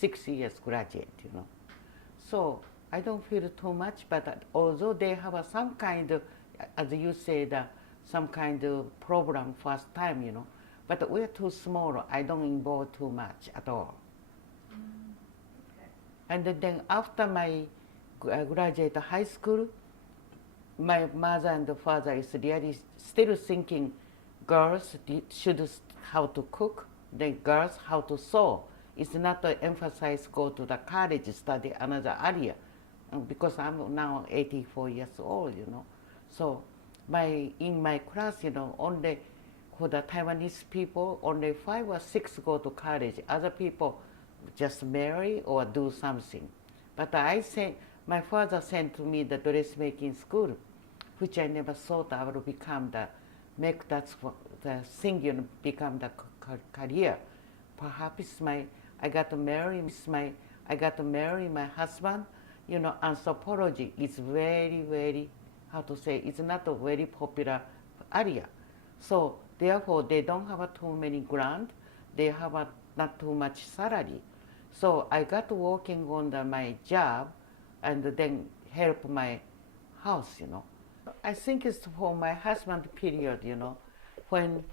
6 years graduate, So I don't feel too much, but although they have some kind of, as you said, some kind of program first time, but we're too small. I don't involve too much at all. Okay. And then after my graduate high school, my mother and father is really still thinking girls should how to cook, then girls how to sew. It's not to emphasize go to the college study another area, because I'm now 84 years old, So in my class, only for the Taiwanese people, only 5 or 6 go to college. Other people just marry or do something. But my father sent to me the dressmaking school, which I never thought I would become the thing, become the career. Perhaps I got to marry my husband. Anthropology is very, very, how to say, it's not a very popular area. So therefore, they don't have too many grants. They have not too much salary. So I got working on my job, and then help my house. I think it's for my husband period, when,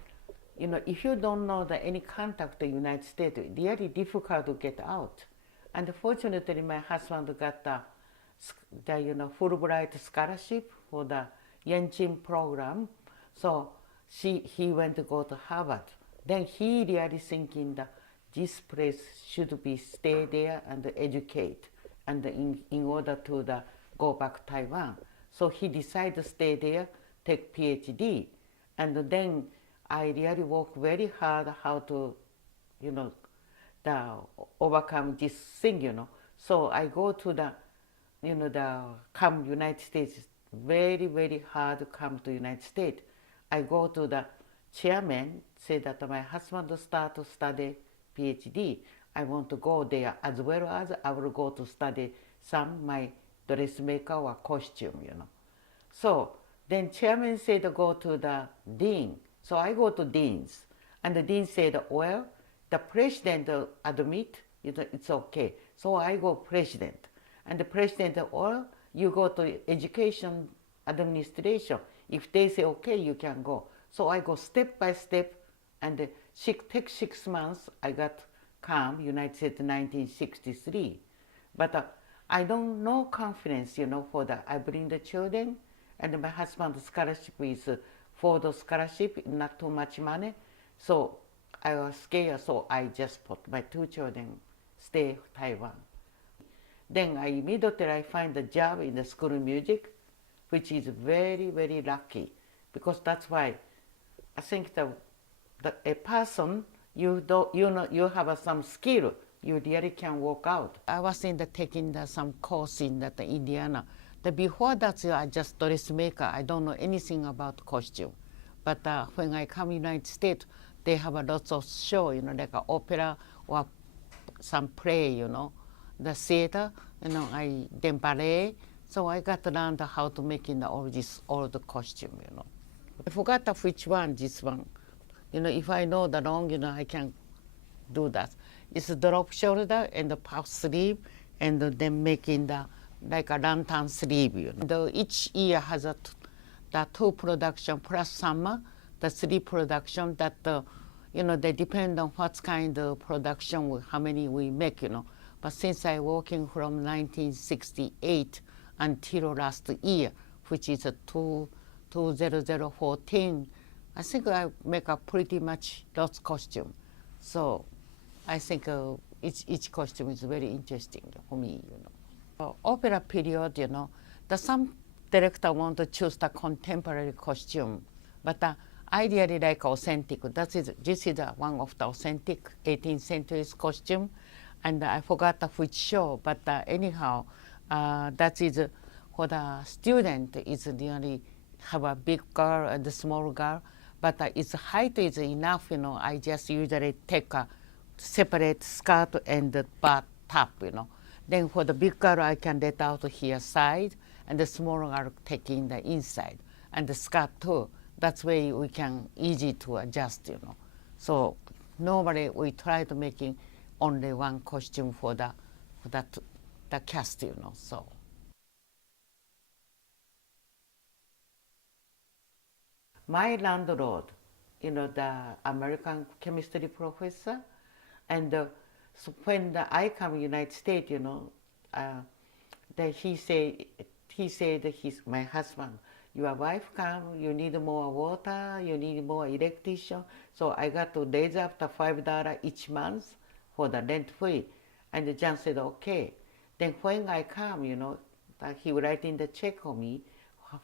if you don't know any contact in the United States, it's really difficult to get out. And fortunately, my husband got the Fulbright scholarship for the Yenching program. So he went to go to Harvard. Then he really thinking that this place should be stay there and educate, and in order to go back to Taiwan. So he decided to stay there, take PhD, and then I really work very hard how to, overcome this thing. So I go to come United States, very, very hard to come to United States. I go to the chairman, say that my husband start to study PhD. I want to go there, as well as I will go to study my dressmaker or costume, So then chairman said go to the dean. So I go to deans. And the dean said, well, the president admit it's okay. So I go president. And the president, well, you go to education administration. If they say okay, you can go. So I go step by step, and take 6 months. I got come United States 1963. But I don't know confidence, for that. I bring the children, and my husband's scholarship is Ford scholarship, not too much money. So I was scared, so I just put my 2 children stay Taiwan. Then I immediately find a job in the school of music, which is very, very lucky, because that's why I think a person, you have some skill, you really can work out. I was taking some course in Indiana. Before that, I just dressmaker. I don't know anything about costume. But when I come United States, they have a lots of show, like an opera or some play, the theater, then ballet. So I got to learn how to make all the costume, I forgot which one, this one. If I know the long, I can do that. It's a drop shoulder and the puff sleeve, and then making like a lantern sleeve. Each year has the 2 production plus summer, the 3 production that they depend on what kind of production, how many we make, But since I working from 1968 until last year, which is 2014, I think I make a pretty much lots costume. So I think each costume is very interesting for me, Opera period, some director want to choose the contemporary costume, but I really like authentic. This is one of the authentic 18th century costume, and I forgot which show, but anyhow, that is for the student is really have a big girl and a small girl, but its height is enough, I just usually take a separate skirt and the butt top, Then for the big girl, I can let out here side, and the small girl taking the inside, and the skirt too. That's way we can easy to adjust, So normally we try to making only one costume for the cast, so. My landlord, the American chemistry professor, and so when I come United States, that he said my husband, your wife come, you need more water, you need more electrician, so I got to raise up to $5 each month for the rent free, and John said okay. Then when I come, that he writing the check for me,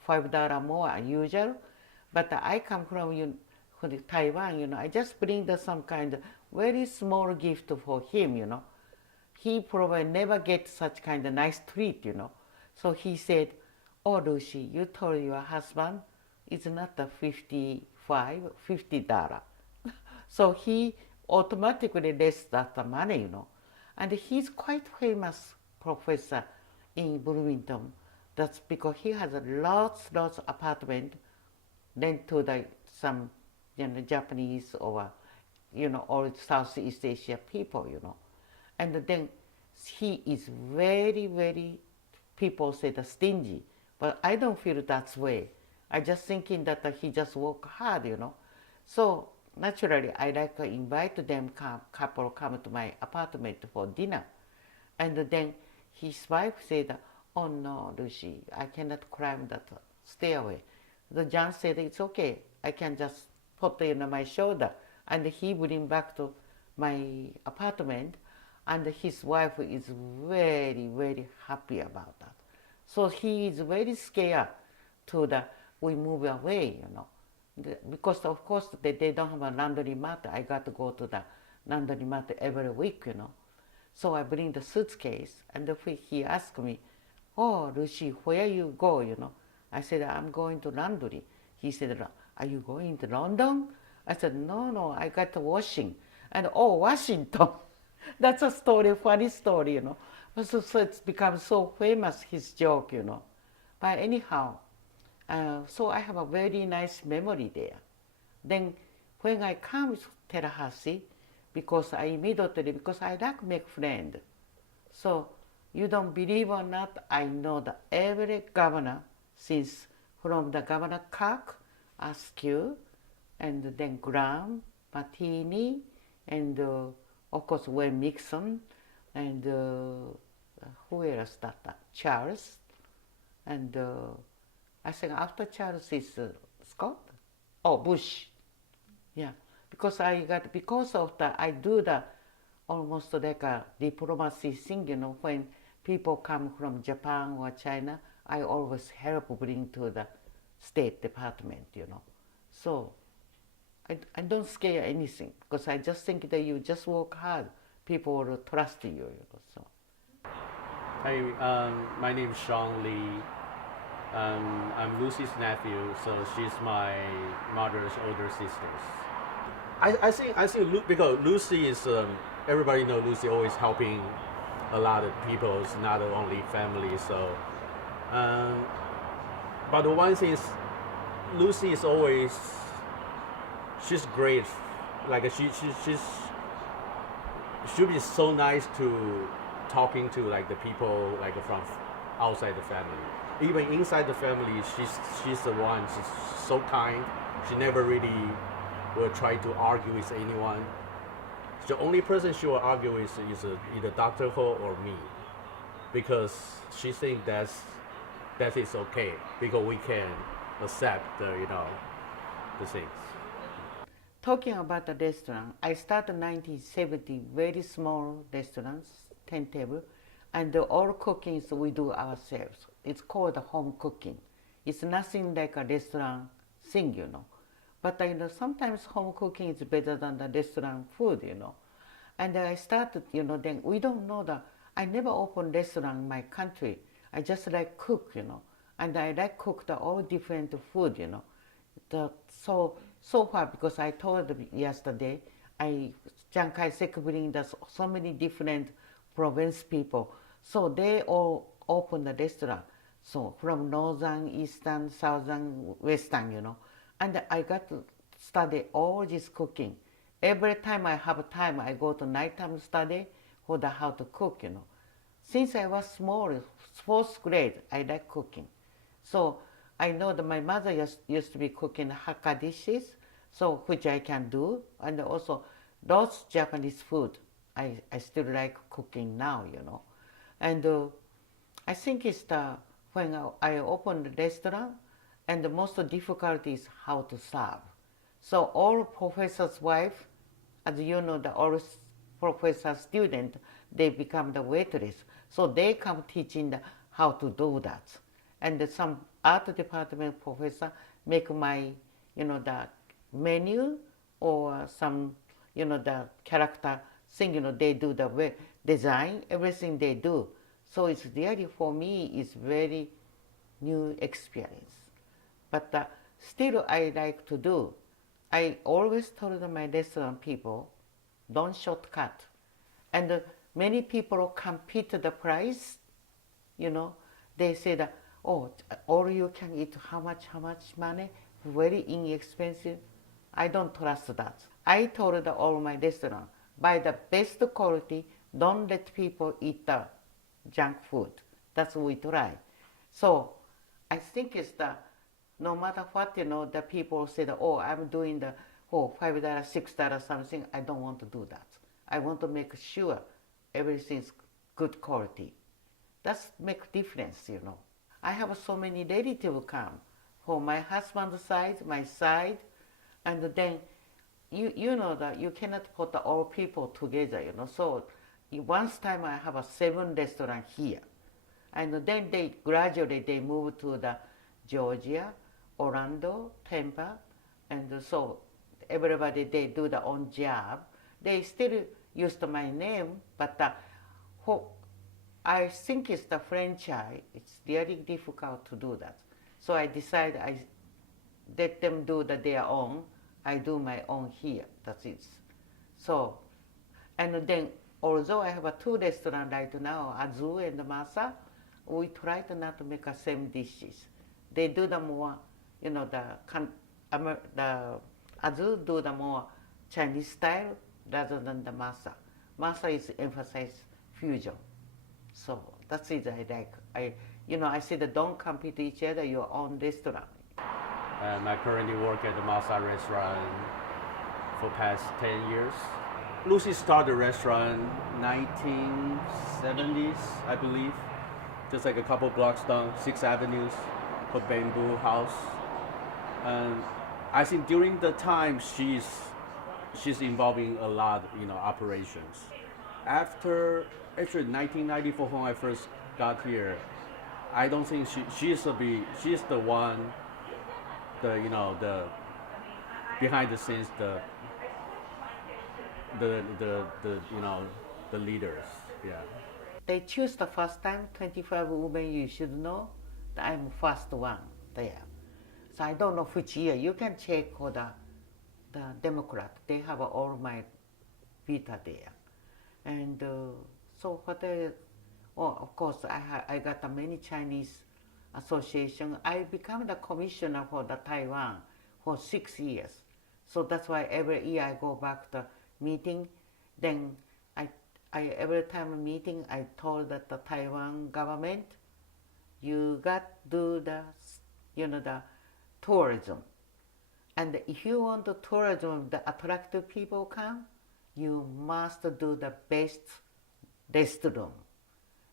$5 more usual, but I come from Taiwan, I just bring some kind of very small gift for him, He probably never get such kind of nice treat, So he said, oh, Lucy, you told your husband it's not the $50. So he automatically less that money, And he's quite famous professor in Bloomington. That's because he has lots apartment rent to some Japanese or or Southeast Asia people, And then he is very, people say the stingy, but I don't feel that way. I just thinking that he just work hard, So naturally, I like to invite them couple come to my apartment for dinner, and then his wife said, "Oh no, Lucy, I cannot climb that stairway." The John said, "It's okay. I can just put it on my shoulder," and he bring back to my apartment, and his wife is very happy about that. So he is very scared we move away, because of course they don't have a laundry mat. I got to go to the laundry mat every week, So I bring the suitcase, and he asked me, "Oh, Lucy, where you go?" I said, "I'm going to laundry." He said, "Are you going to London?" I said, No, I got to washing. And oh, Washington. That's a story, funny story, So it's become so famous, his joke, But anyhow, so I have a very nice memory there. Then when I come to Tallahassee, because I like make friend. So you don't believe or not, I know that every governor since from the Governor Clark, Askew, and then Graham, Martini, and of course Wayne Nixon, and who else that? Charles, and I think after Charles is Scott, Bush, yeah, because of that I do the almost like a diplomacy thing, when people come from Japan or China, I always help bring to the State Department, So I don't scare anything, because I just think that you just work hard, people will trust you, So. Hi, my name is Sean Lee. I'm Lucy's nephew, so she's my mother's older sister. I think because Lucy is everybody knows Lucy always helping a lot of people, not only family. So, but the one thing is, Lucy is always she's great. Like she'll be so nice to talking to like the people like from outside the family. Even inside the family, she's the one. She's so kind. She never really will try to argue with anyone. The only person she will argue with is either Dr. Ho or me, because she thinks that is okay because we can accept the things. Talking about the restaurant, I started 1970, very small restaurants, 10 table, and all cookings we do ourselves. It's called home cooking. It's nothing like a restaurant thing, But sometimes home cooking is better than the restaurant food, And I started, then we don't know that I never opened restaurant in my country. I just like cook, And I like cook the all different food, So far, because I told them yesterday, Chiang Kai-shek bring so many different province people. So they all open the restaurant. So from northern, eastern, southern, western, And I got to study all this cooking. Every time I have time, I go to nighttime study for the how to cook, Since I was small, fourth grade, I like cooking. So I know that my mother used to be cooking Hakka dishes, so which I can do, and also those Japanese food I still like cooking now, And I think it's when I opened the restaurant, and the most difficulty is how to serve. So all professor's wife, as you know, all professor student, they become the waitress. So they come teaching how to do that. And some art department professor make my, the menu or some, the character thing, they do the design, everything they do. So it's really, for me, it's very new experience. But still I like to do. I always told my restaurant people, don't shortcut. And many people compete the price, They say that, oh, all you can eat, how much money? Very inexpensive. I don't trust that. I told all my restaurant, buy the best quality, don't let people eat the junk food. That's what we try. So I think it's no matter what, the people say that, oh, I'm doing the $5, $6 something. I don't want to do that. I want to make sure everything's good quality. That's make difference, I have so many relatives come for my husband's side, my side, and then you know that you cannot put all people together, So once time I have 7 restaurants here, and then they gradually move to the Georgia, Orlando, Tampa, and so everybody they do their own job. They still use my name, but I think it's the franchise. It's really difficult to do that. So I decide I let them do their own. I do my own here. That's it. So, and then although I have 2 restaurants right now, Azu and Masa, we try to not make the same dishes. They do the more, the Azu do the more Chinese style rather than the Masa. Masa is emphasize fusion. So that's it I like. I say that don't compete each other, your own restaurant. And I currently work at the Masa restaurant for past 10 years. Lucy started the restaurant 1970s, I believe. Just like a couple blocks down, 6th Avenues, for Bamboo House. And I think during the time she's involving a lot, operations. After actually 1994 when I first got here, I don't think she's the one, the behind the scenes, the leaders. Yeah. They choose the first time 25 women. You should know that I'm first one there. So I don't know which year. You can check for the Democrat. They have all my vita there, and so what of course I got many Chinese association. I become the commissioner for the Taiwan for 6 years. So that's why every year I go back to meeting. Then I every time meeting I told that the Taiwan government, you got to do the tourism. And if you want the tourism, the attractive people come, you must do the best restroom.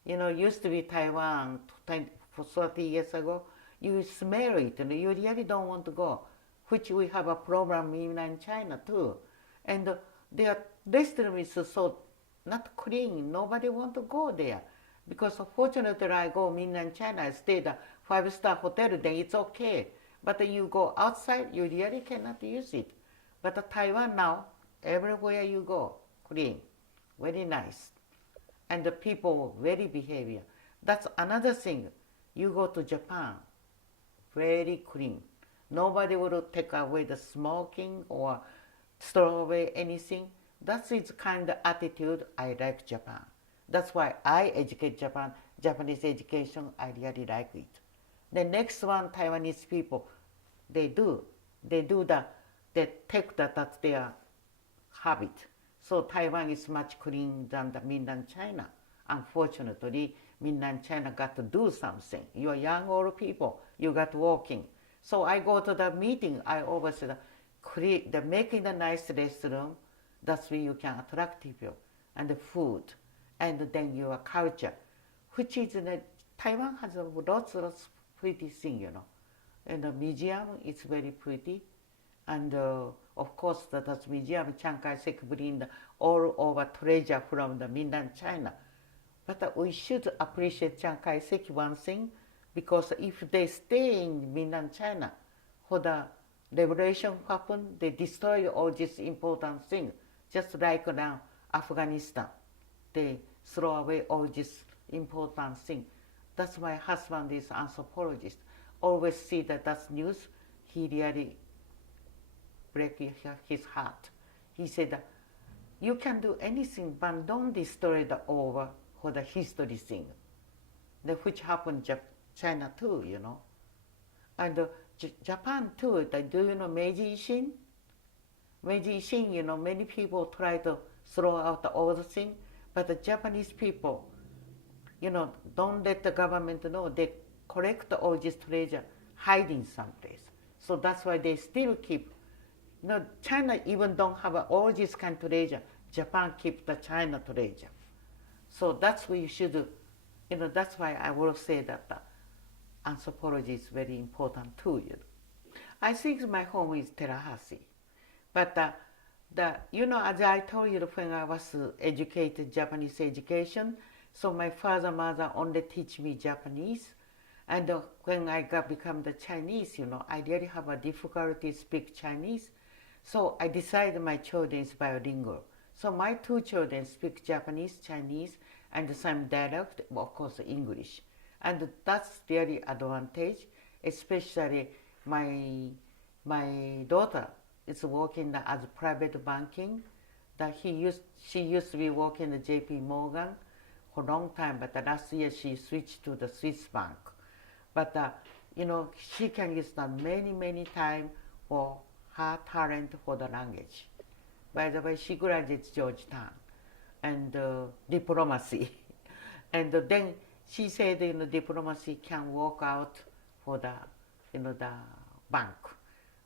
Used to be Taiwan 30 years ago, you smell it and you really don't want to go, which we have a problem in China too. And their restroom is so not clean, nobody want to go there. Because fortunately I go mainland China, I stayed at 5-star hotel, then it's okay. But you go outside, you really cannot use it. But Taiwan now, everywhere you go, clean, very nice. And the people, very behavior. That's another thing. You go to Japan, very clean. Nobody will take away the smoking or throw away anything. That's its kind of attitude I like Japan. That's why I educate Japan, Japanese education, I really like it. The next one, Taiwanese people, they take that's their habit. So Taiwan is much cleaner than the mainland China. Unfortunately, mainland China got to do something. You are young old people, you got walking. So I go to the meeting, I always say, making the nice restroom, that's where you can attract people, and the food, and then your culture, which is, Taiwan has lots of pretty things, And the museum is very pretty. And of course, that museum, Chiang Kai-shek bring all over treasure from the mainland China. But we should appreciate Chiang Kai-shek one thing, because if they stay in mainland China, for the revolution happened, they destroy all these important things. Just like now, Afghanistan, they throw away all these important things. That's my husband is anthropologist. Always see that news, he really break his heart. He said, you can do anything, but don't destroy the over for the history thing, which happened China too, And Japan too, do you know Meiji Ishin? Meiji Ishin, many people try to throw out all the things, but the Japanese people, don't let the government know. They collect all this treasure, hiding someplace. So that's why they still keep. China even don't have all this kind of treasure. Japan keep the China treasure. So that's what you should do. That's why I will say that anthropology is very important too. I think my home is Tallahassee, but as I told you when I was educated Japanese education, so my father, mother only teach me Japanese, and when I become the Chinese, I really have a difficulty speak Chinese, so I decided my children is bilingual. So my two children speak Japanese, Chinese, and some dialect, of course English, and that's really advantage. Especially my daughter is working as private banking. She used to be working at J.P. Morgan for a long time, but last year she switched to the Swiss bank. But she can use that many times for her talent for the language. By the way, she graduated Georgetown and diplomacy. And then she said, diplomacy can work out for the, the bank.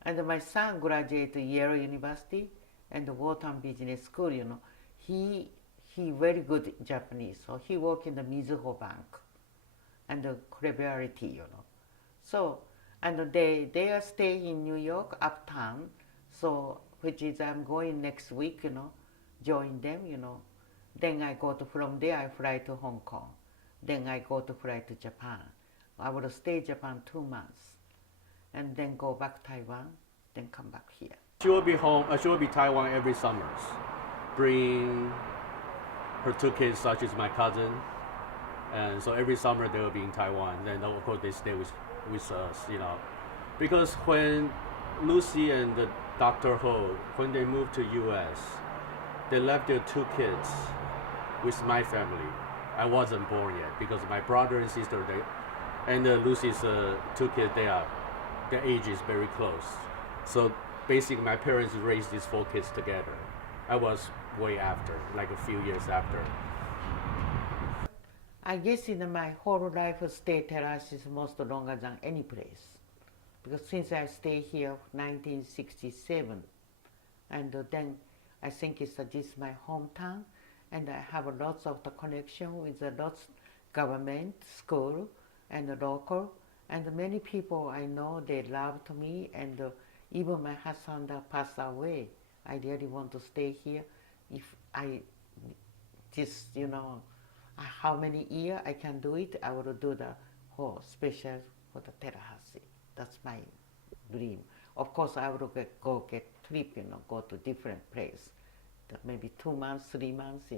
And my son graduated Yale University and the Wharton Business School, He very good Japanese, so he worked in the Mizuho Bank and the Credibility, So, and they are staying in New York, uptown, so, which is I'm going next week, join them, Then I go from there, I fly to Hong Kong. Then I fly to Japan. I will stay Japan 2 months, and then go back Taiwan, then come back here. She will be home. She will be Taiwan every summer. Bring her two kids, such as my cousin, and so every summer they will be in Taiwan. Then of course they stay with us, because when Lucy and Dr. Ho, when they moved to U.S., they left their two kids with my family. I wasn't born yet because my brother and sister, and Lucy's two kids, their age is very close. So basically, my parents raised these 4 kids together. I was way after, like a few years after. I guess in my whole life, stay Tallahassee is most longer than any place, because since I stay here 1967, and then I think this is my hometown, and I have lots of the connection with lots government, school, and local, and many people I know, they loved me, and even my husband passed away. I really want to stay here. If I just, how many years I can do it, I will do the whole special for the Tallahassee. That's my dream. Of course, I will go get trip, go to different place. Maybe 2 months, 3 months,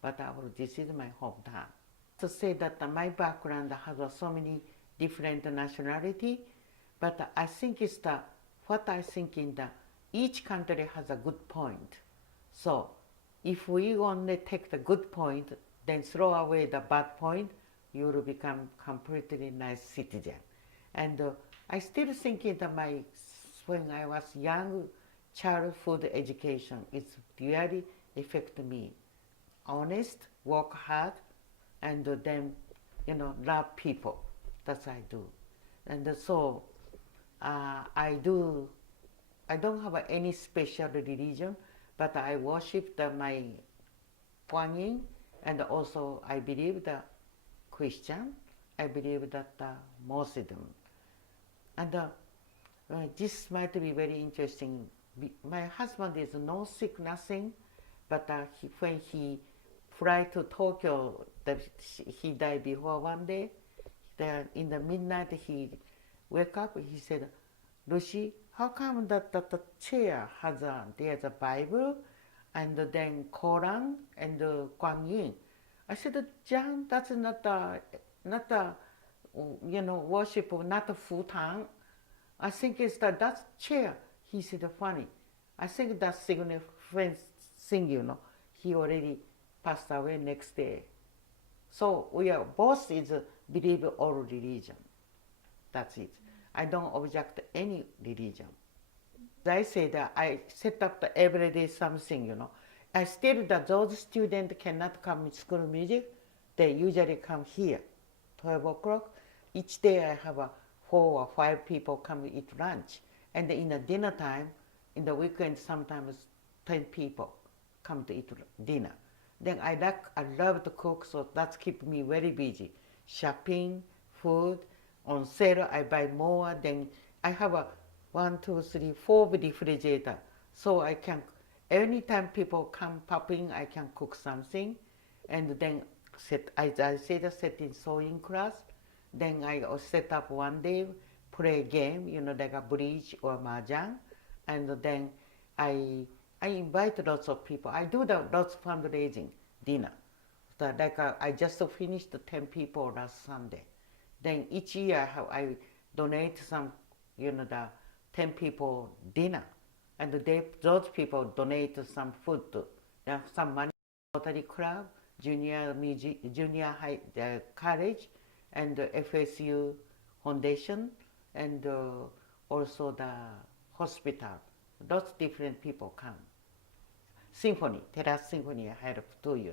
but this is my hometown. To say that my background has so many different nationality, but I think it's what I think in each country has a good point. So if we only take the good point, then throw away the bad point, you will become completely nice citizen. And I still think that when I was young, childhood education is really affect me. Honest, work hard, and then, love people. That's what I do. And so I don't have any special religion, but I worship my Guan Yin, and also I believe the Christian. I believe that Muslim. And this might be very interesting. My husband is no sick, nothing, but when he fly to Tokyo, he died before one day. In the midnight, he wake up. He said, "Lucy, how come that the chair there's a Bible, and then Quran and Guan Yin?" I said, "John, that's not worship, not a full time. I think it's that chair." He said, "Funny. I think that's significant thing, He already passed away next day. So we are both believe all religion. That's it. I don't object any religion. I say that I set up the everyday something, I still that those students cannot come to school music. They usually come here, 12 o'clock. Each day I have 4 or 5 people come eat lunch. And in the dinner time, in the weekend, sometimes 10 people come to eat dinner. Then I love to cook, so that keeps me very busy. Shopping, food, on sale I buy more. Then I have 1, 2, 3, 4 refrigerator, so I can. Anytime people come popping, I can cook something, and then as I said, set in sewing class. Then I set up one day, play game, like a bridge or mahjong, and then I invite lots of people. I do lots of fundraising dinner. So I just finished 10 people last Sunday. Then each year I donate some, the 10 people dinner, and those people donate some food, some money. Rotary Club, junior high college, and the FSU Foundation, and also the hospital. Those different people come. Symphony, Terrace Symphony I help too, I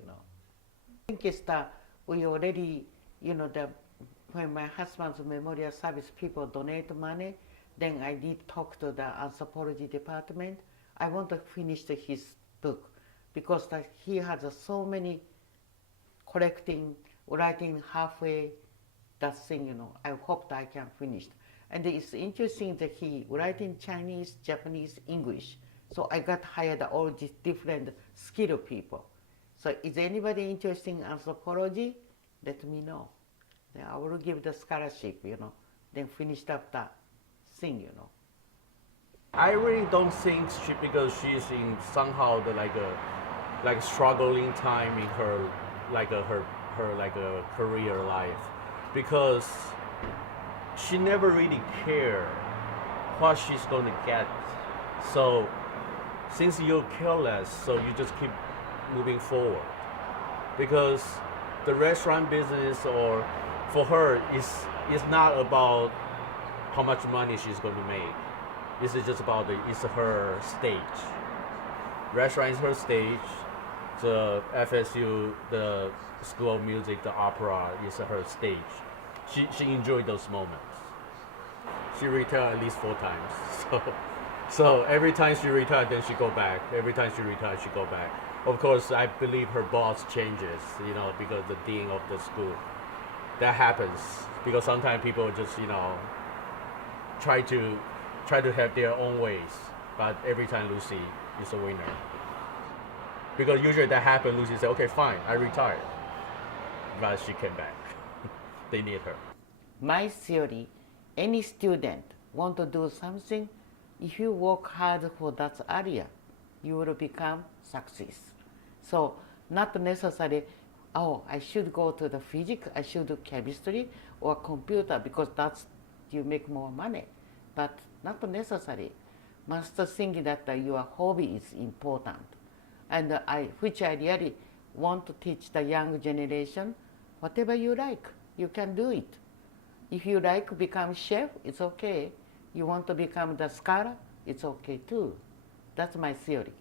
think it's that we already, when my husband's memorial service people donate money, then I did talk to the anthropology department. I want to finish his book because he has so many writing halfway that thing, I hope that I can finish. And it's interesting that he writing Chinese, Japanese, English. So I got hired all these different skilled people. So is anybody interested in anthropology? Let me know. Then I will give the scholarship, then finished up that thing, I really don't think because she's in somehow like struggling time in her her career life, because she never really cared what she's going to get. So since you're careless, so you just keep moving forward, because the restaurant business or for her is not about how much money she's going to make. This is just about it's her stage. Restaurant is her stage. The FSU, the School of Music, the opera is her stage. She enjoyed those moments. She retired at least 4 times. So every time she retired, then she go back. Every time she retired, she go back. Of course, I believe her boss changes, because the dean of the school. That happens because sometimes people just, try to have their own ways. But every time Lucy is a winner. Because usually that happens, Lucy said, "Okay, fine, I retired." But she came back. They need her. My theory, any student want to do something, if you work hard for that area, you will become success. So not necessarily, I should go to the physics, I should do chemistry or computer because that's you make more money. But not necessary. Must think that your hobby is important. And which I really want to teach the young generation, whatever you like, you can do it. If you like to become chef, it's okay. You want to become the scholar, it's okay too. That's my theory.